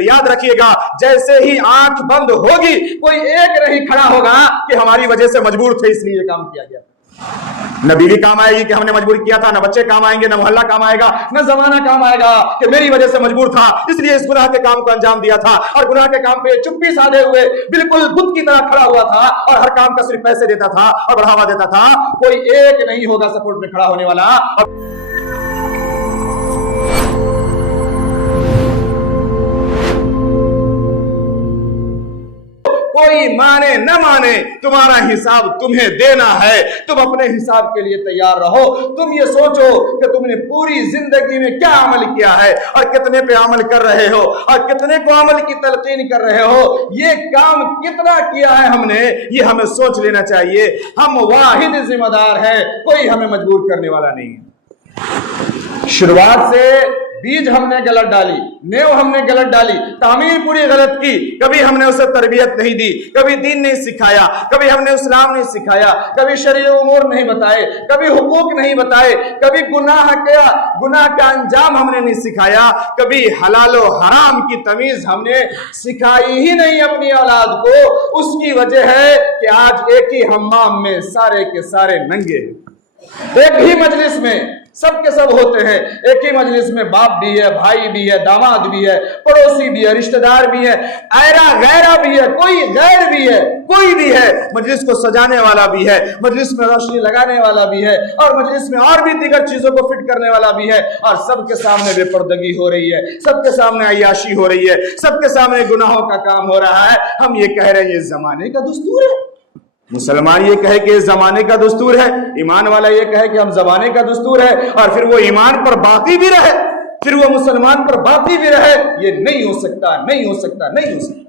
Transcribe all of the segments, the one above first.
याद रखिएगा, जैसे ही आंख बंद होगी कोई एक नहीं खड़ा होगा कि हमारी वजह से मजबूर थे इसलिए ये काम किया गया। न बीवी काम आएगी कि हमने मजबूर किया था, न बच्चे काम आएंगे, न मोहल्ला काम आएगा, न जमाना काम आएगा कि मेरी वजह से मजबूर था इसलिए इस गुनाह के काम को अंजाम दिया था। और गुनाह के काम पे चुप्पी साधे हुए बिल्कुल बुत की तरह खड़ा हुआ था और हर काम का सिर्फ पैसे देता था और बढ़ावा देता था। कोई एक नहीं होगा सपोर्ट में खड़ा होने वाला। कोई माने न माने, तुम्हारा हिसाब तुम्हें देना है। तुम अपने हिसाब के लिए तैयार रहो। तुम ये सोचो कि तुमने पूरी जिंदगी में क्या अमल किया है और कितने पे अमल कर रहे हो और कितने को अमल की तलकीन कर रहे हो। ये काम कितना किया है हमने, ये हमें सोच लेना चाहिए। हम वाहिद जिम्मेदार हैं, कोई हमें मजबूर करने वाला नहीं है। शुरुआत से बीज हमने गलत डाली, नेव हमने गलत डाली, तामीर पूरी गलत की। कभी हमने उसे तरबियत नहीं दी, कभी दीन नहीं सिखाया, कभी हमने इस्लाम नहीं सिखाया, कभी शरीय उमूर नहीं बताए, कभी हुकूक नहीं बताए, कभी गुनाह का अंजाम हमने नहीं सिखाया, कभी हलाल और हराम की तमीज हमने सिखाई ही नहीं अपनी औलाद को। उसकी वजह है कि आज एक ही हम्माम में सारे के सारे नंगे, एक ही मजलिस में सब के सब होते हैं। एक ही मजलिस में बाप भी है, भाई भी है, दामाद भी है, पड़ोसी भी है, रिश्तेदार भी है, ऐरा गैरा भी है, कोई गैर भी है, कोई भी है। मजलिस को सजाने वाला भी है, मजलिस में रोशनी लगाने वाला भी है और मजलिस में और भी दीगर चीजों को फिट करने वाला भी है। और सबके सामने बेपर्दगी हो रही है, सबके सामने अय्याशी हो रही है, सबके सामने गुनाहों का काम हो रहा है। हम ये कह रहे हैं ये जमाने का दस्तूर है। मुसलमान ये कहे कि जमाने का दस्तूर है, ईमान वाला ये कहे कि हम जमाने का दस्तूर है, और फिर वो ईमान पर बाकी भी रहे, फिर वो मुसलमान पर बाकी भी रहे। ये नहीं हो सकता, नहीं हो सकता, नहीं हो सकता,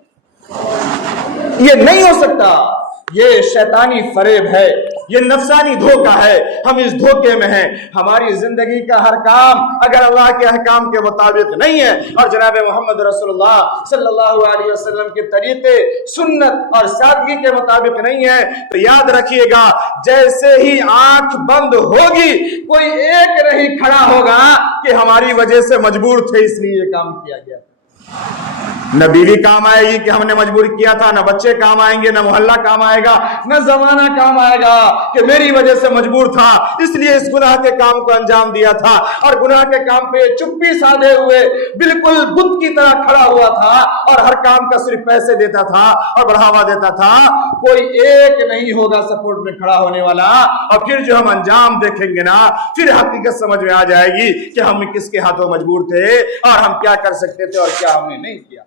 ये नहीं हो सकता। ये शैतानी फरेब है, ये नफसानी धोखा है। हम इस धोखे में हैं। हमारी जिंदगी का हर काम अगर अल्लाह के अहकाम के मुताबिक नहीं है और जनाब मोहम्मद रसूलुल्लाह सल्लल्लाहु अलैहि वसल्लम के तरीके, सुन्नत और सादगी के मुताबिक नहीं है, तो याद रखिएगा, जैसे ही आंख बंद होगी कोई एक नहीं खड़ा होगा कि हमारी वजह से मजबूर थे इसलिए ये काम किया गया। न बीवी काम आएगी कि हमने मजबूर किया था, न बच्चे काम आएंगे, न मोहल्ला काम आएगा, न जमाना काम आएगा कि मेरी वजह से मजबूर था इसलिए इस गुनाह के काम को अंजाम दिया था। और गुनाह के काम पे चुप्पी साधे हुए बिल्कुल बुत की तरह खड़ा हुआ था और हर काम का सिर्फ पैसे देता था और बढ़ावा देता था। कोई एक नहीं होगा सपोर्ट में खड़ा होने वाला। और फिर जो हम अंजाम देखेंगे ना, फिर हकीकत समझ में आ जाएगी कि हम किसके हाथों मजबूर थे और हम क्या कर सकते थे और क्या हमने नहीं किया।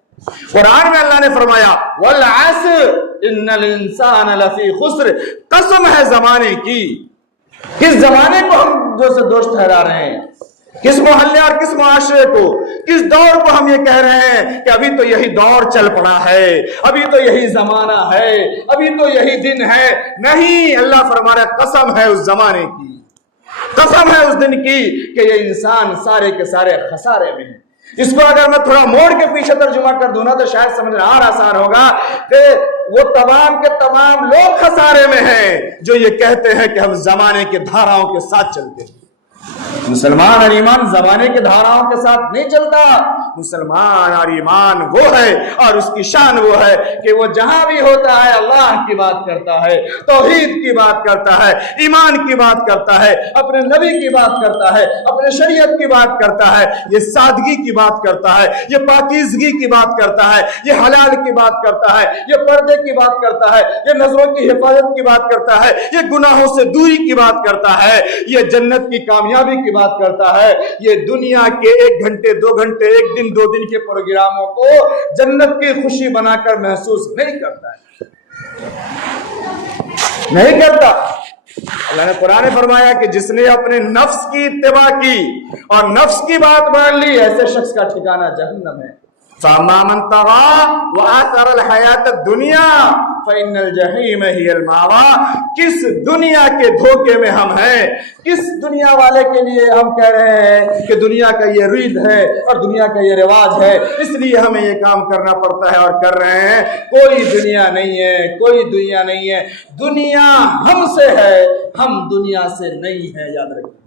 कुरान में अल्लाह ने फरमाया वल अस्र इन्नल इंसान लफी खुस्र, कसम है जमाने की। किस जमाने को हम दोस्त ठहरा रहे हैं, किस मोहल्ले और किस मुआशरे को, किस दौर को हम ये कह रहे हैं कि अभी तो यही दौर चल पड़ा है, अभी तो यही जमाना है, अभी तो यही दिन है। नहीं, अल्लाह फरमा रहा है कसम है उस जमाने की, कसम है उस दिन की कि ये इंसान सारे के सारे खसारे में है। इसको अगर मैं थोड़ा मोड़ के पीछे तर्जुमा कर दूं ना तो शायद समझना और आसान होगा कि वो तमाम के तमाम लोग खसारे में हैं जो ये कहते हैं कि हम जमाने के धाराओं के साथ चलते हैं। मुसलमान और ईमान जमाने के धाराओं के साथ नहीं चलता। मुसलमान और ईमान वो है और उसकी शान वो है कि वो जहां भी होता है अल्लाह की बात करता है, तौहीद की बात करता है, ईमान की बात करता है, अपने नबी की बात करता है, अपने शरीयत की बात करता है, ये सादगी की बात करता है, ये पाकीज़गी की बात करता है, ये हलाल की बात करता है, ये पर्दे की बात करता है, ये नजरों की हिफाजत की बात करता है, ये गुनाहों से दूरी की बात करता है, ये जन्नत की कामयाबी की बात करता है। ये दुनिया के 1 घंटे 2 घंटे 1 दिन 2 दिन के प्रोग्रामों को जन्नत की खुशी बनाकर महसूस नहीं करता है, नहीं करता। अल्लाह ने कुरान में फरमाया कि जिसने अपने नफ्स की इत्तिबा की और नफ्स की बात मान ली, ऐसे शख्स का ठिकाना जहन्नम है। फअम्मा मन तग़ा व आथर अल हयात दुनिया फ़इन्नल जहीम हियल मावा। किस दुनिया के धोखे में हम हैं, किस दुनिया वाले के लिए हम कह रहे हैं कि दुनिया का ये रीत है और दुनिया का ये रिवाज है इसलिए हमें ये काम करना पड़ता है और कर रहे हैं। कोई दुनिया नहीं है, कोई दुनिया नहीं है। दुनिया हमसे है, हम दुनिया से नहीं है। याद रखिए,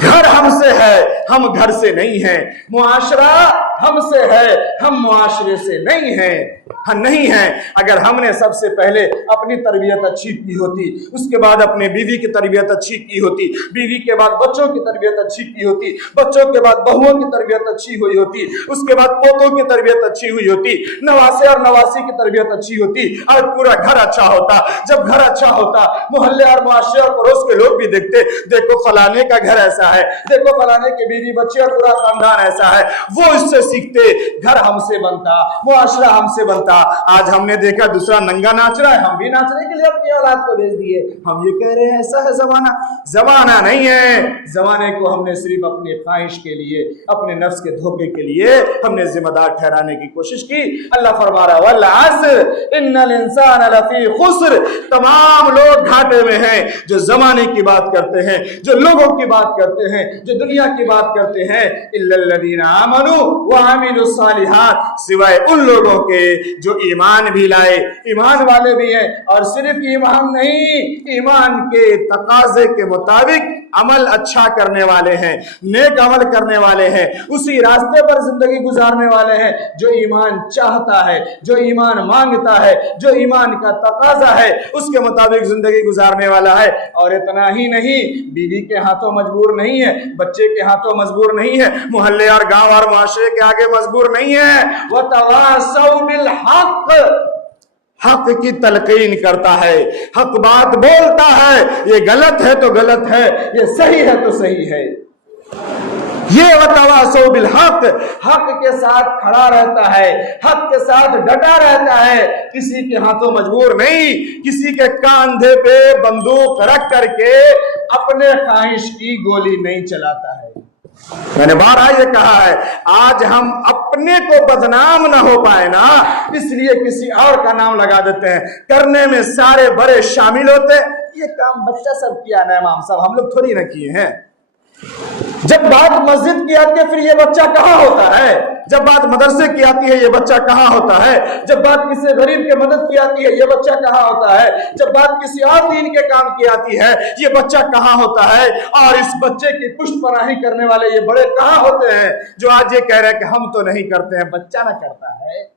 घर हमसे है, हम घर से नहीं हैं। मुआशरा हमसे है, हम मुआशरे से नहीं हैं, हम नहीं हैं। अगर हमने सबसे पहले अपनी तरबियत अच्छी की होती, उसके बाद अपने बीवी की तरबियत अच्छी की होती, बीवी के बाद बच्चों की तरबियत अच्छी की होती, बच्चों के बाद बहुओं की तरबियत अच्छी हुई होती, उसके बाद पोतों की तरबियत अच्छी हुई होती, नवासे और नवासी की तरबियत अच्छी होती, और पूरा घर अच्छा होता। जब घर अच्छा होता, मोहल्ले और मुआशरे और पड़ोस के लोग भी देखते, देखो फलाने का घर ऐसा है, देखो फलाने के बीवी बच्चे और पूरा खानदान ऐसा है, वो इससे सीखते, घर हमसे बनता, मुआशरा हमसे बनता। आज हमने देखा दूसरा नंगा नाच रहा है, हम भी नाचने के लिए अपनी औलाद को भेज दिए। हम ये कह रहे हैं ऐसा है जमाना। जमाना नहीं है, जमाने को हमने सिर्फ अपने ख्वाहिश के लिए, अपने नफ्स के धोखे के लिए हमने जिम्मेदार ठहराने की कोशिश की। अल्लाह फरमा रहा है वल अस्र इन्नल इंसान लफी खुस्र, तमाम लोग घाटे में हैं जो जमाने की बात करते हैं, जो लोगों की बात करते हैं, जो दुनिया की बात करते हैं। इल्लल्लज़ीना आमनू व अमीलुस सालिहात, सिवाय उन लोगों के जो ईमान भी लाए, ईमान वाले भी हैं, और सिर्फ ईमान नहीं, ईमान के तकाजे के मुताबिक अमल अच्छा करने वाले हैं, नेक अमल करने वाले हैं, उसी रास्ते पर जिंदगी गुजारने वाले हैं जो ईमान चाहता है, जो ईमान मांगता है, जो ईमान का तकाजा है उसके मुताबिक जिंदगी गुजारने वाला है। और इतना ही नहीं, बीवी के हाथों मजबूर नहीं है, बच्चे के हाथों मजबूर नहीं है, मोहल्ले और गांव और मुआशरे के आगे मजबूर नहीं है। वतवासौ बिल हक, हक की तलकीन करता है, हक बात बोलता है, ये गलत है तो गलत है, ये सही है तो सही है। ये वतवासौ बिल हक, हक के साथ खड़ा रहता है, हक के साथ डटा रहता है, किसी के हाथों मजबूर नहीं, किसी के कंधे पे बंदूक रख करके अपने ख्वाहिश की गोली नहीं चलाता है। मैंने बार ये कहा है, आज हम अपने को बदनाम ना हो पाए ना, इसलिए किसी और का नाम लगा देते हैं, करने में सारे बड़े शामिल होते हैं। ये काम बच्चा सब किया ना इमाम साहब, हम लोग थोड़ी ना किए हैं। जब बात मस्जिद की आती है फिर ये बच्चा कहाँ होता है, जब बात मदरसे की आती है ये बच्चा कहाँ होता है, जब बात किसी गरीब के मदद की आती है ये बच्चा कहाँ होता है, जब बात किसी और दीन के काम की आती है ये बच्चा कहाँ होता है। और इस बच्चे की पुष्ट पनाही करने वाले ये बड़े कहाँ होते हैं जो आज ये कह रहे हैं कि हम तो नहीं करते हैं, बच्चा ना करता है।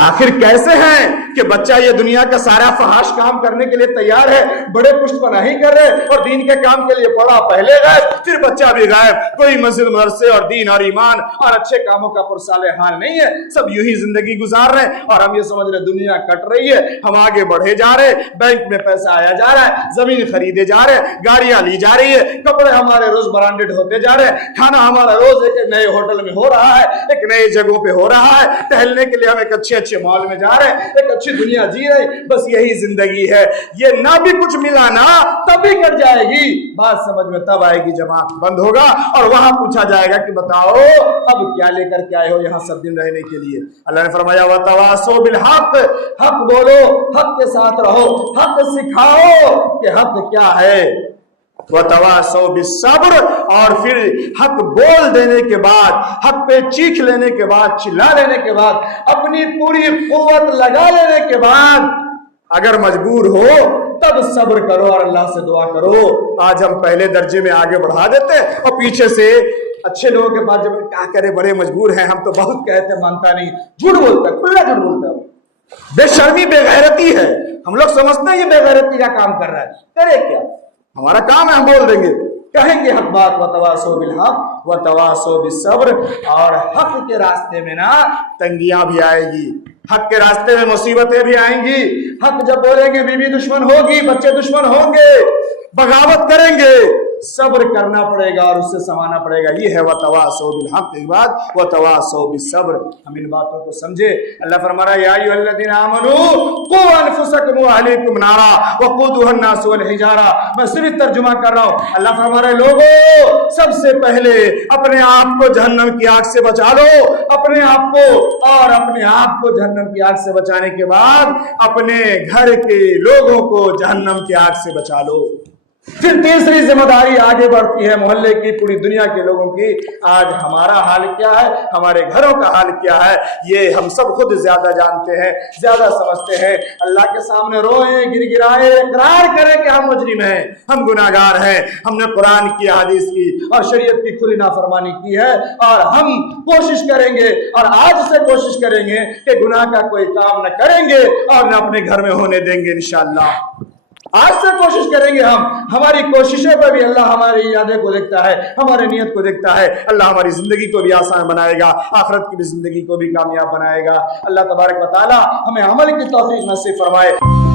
आखिर कैसे हैं कि बच्चा ये दुनिया का सारा फहाश काम करने के लिए तैयार है, बड़े पुष्टपनाही कर रहे, और दीन के काम के लिए पढ़ा पहले गायब, फिर बच्चा भी गायब, कोई मस्जिद मदरसे और दीन और ईमान और अच्छे कामों का पुरसाले हाल नहीं है, सब यूं ही जिंदगी गुजार रहे हैं। और हम ये समझ रहे दुनिया कट रही है, हम आगे बढ़े जा रहे, बैंक में पैसा आया जा रहा है, जमीन खरीदे जा रहे, गाड़ियां ली जा रही है, कपड़े हमारे रोज ब्रांडेड होते जा रहे, खाना हमारा रोज एक नए होटल में हो रहा है, एक नई जगहों पे हो रहा है, टहलने के लिए हम एक अच्छे मॉल में जा रहे हैं, एक अच्छी दुनिया जी रहे। बस यही जिंदगी है। ये ना भी कुछ मिला ना तभी कट जाएगी, बात समझ में तब आएगी जब आंख बंद होगा और वहां पूछा जाएगा कि बताओ अब क्या लेकर के आए हो यहां सब दिन रहने के लिए। अल्लाह ने फरमाया वतवासो बिल हक, हक बोलो, हक के साथ रहो, हक सिखाओ कि हक क्या है। वतवासौ बिस्सब्र, और फिर हक बोल देने के बाद, हक पे चीख लेने के बाद, चिल्ला लेने के बाद, अपनी पूरी कुव्वत लगा लेने के बाद अगर मजबूर हो तब सब्र करो और अल्लाह से दुआ करो। आज हम पहले दर्जे में आगे बढ़ा देते और पीछे से अच्छे लोगों के पास जब क्या करे, बड़े मजबूर हैं, हम तो बहुत कहते, मानता नहीं, झूठ बोलता है, खुला झूठ बोलता है, बेशर्मी बेगैरती है। हम लोग समझते हैं ये बेगैरती का काम कर रहा है, करे क्या, हमारा काम है हम बोल देंगे, कहेंगे हक बात। वतवासो बिल हक वतवासो बिस्सब्र, और हक के रास्ते में ना तंगियां भी आएगी, हक के रास्ते में मुसीबतें भी आएंगी। हक जब बोलेंगे बीवी दुश्मन होगी, बच्चे दुश्मन होंगे, बगावत करेंगे, सब्र करना पड़ेगा और उससे समाना पड़ेगा। ये है वतवासो बिल हक के बाद वतवासो बिस्सब्र। हम इन बातों को समझे। अल्लाह फरमा रहा है या अय्युहल्लज़ीना आमनू कू अनफुसकुम व अहलीकुम नारा वक़ूदुहा अन्नास वल हिजारा। मैं सिर्फ तर्जुमा कर रहा हूं। अल्लाह फरमा रहे लोगों, सबसे पहले अपने आप को जहन्नम की आग से बचा लो, अपने आप को, और अपने आप को जहन्नम की आग से बचाने के बाद अपने घर के लोगों को जहन्नम की आग से बचा लो। फिर तीसरी जिम्मेदारी आगे बढ़ती है मोहल्ले की, पूरी दुनिया के लोगों की। आज हमारा हाल क्या है, हमारे घरों का हाल क्या है, ये हम सब खुद ज्यादा जानते हैं, ज्यादा समझते हैं। अल्लाह के सामने रोए, गिड़गिड़ाए, इकरार करें कि हम मुजरिम हैं, हम गुनाहगार हैं, हमने कुरान की, हदीस की और शरीयत की खुली नाफरमानी की है। और हम कोशिश करेंगे, और आज से कोशिश करेंगे कि गुनाह का कोई काम न करेंगे और न अपने घर में होने देंगे इंशाअल्लाह। आज से कोशिश करेंगे हम। हमारी कोशिशों पर भी अल्लाह हमारी इरादे को देखता है, हमारी नियत को देखता है। अल्लाह हमारी जिंदगी को भी आसान बनाएगा, आखिरत की भी जिंदगी को भी कामयाब बनाएगा। अल्लाह तबारक व तआला हमें अमल की तौफीक नसीब फरमाए।